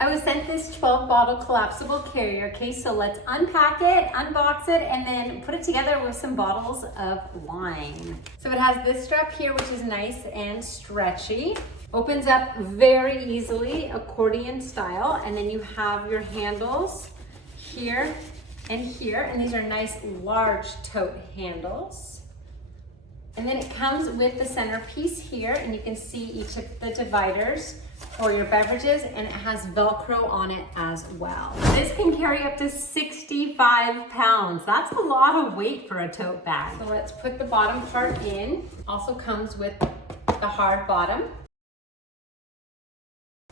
I was sent this 12 bottle collapsible carrier case, so let's unpack it, unbox it, and then put it together with some bottles of wine. So it has this strap here, which is nice and stretchy. Opens up very easily, accordion style, and then you have your handles here and here, and these are nice large tote handles. And then it comes with the centerpiece here, and you can see each of the dividers for your beverages, and it has Velcro on it as well. This can carry up to 65 pounds. That's a lot of weight for a tote bag. So let's put the bottom part in. Also comes with the hard bottom.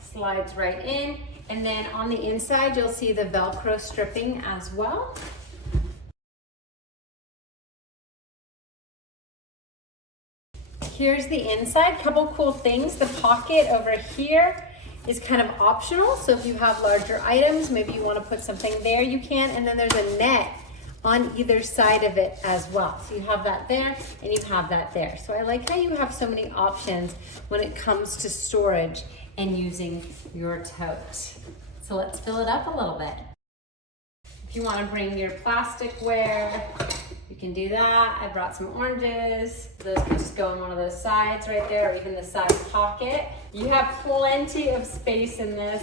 Slides right in, and then on the inside you'll see the Velcro stripping as well. Here's the inside. Couple cool things. The pocket over here is kind of optional, so if you have larger items, maybe you want to put something there, you can. And then there's a net on either side of it as well. So you have that there and you have that there. So I like how you have so many options when it comes to storage and using your tote. So let's fill it up a little bit. If you want to bring your plasticware, you can do that. I brought some oranges. Those can just go in one of those sides right there, or even the side pocket. You have plenty of space in this.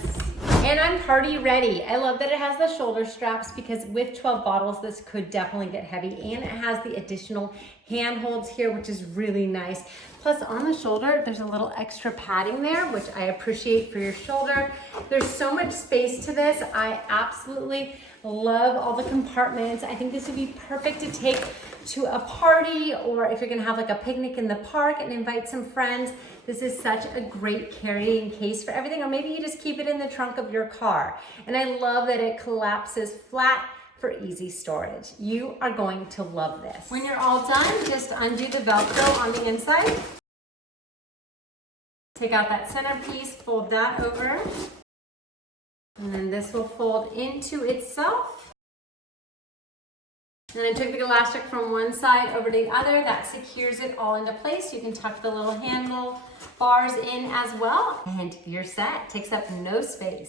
And I'm party ready. I love that it has the shoulder straps, because with 12 bottles, this could definitely get heavy. And it has the additional handholds here, which is really nice. Plus on the shoulder, there's a little extra padding there, which I appreciate for your shoulder. There's so much space to this. I absolutely love all the compartments. I think this would be perfect to take to a party, or if you're gonna have like a picnic in the park and invite some friends. This is such a great carrying case for everything, or maybe you just keep it in the trunk of your car. And I love that it collapses flat for easy storage. You are going to love this. When you're all done, just undo the Velcro on the inside. Take out that centerpiece, fold that over. And then this will fold into itself. Then I took the elastic from one side over to the other. That secures it all into place. You can tuck the little handle bars in as well, and you're set. Takes up no space.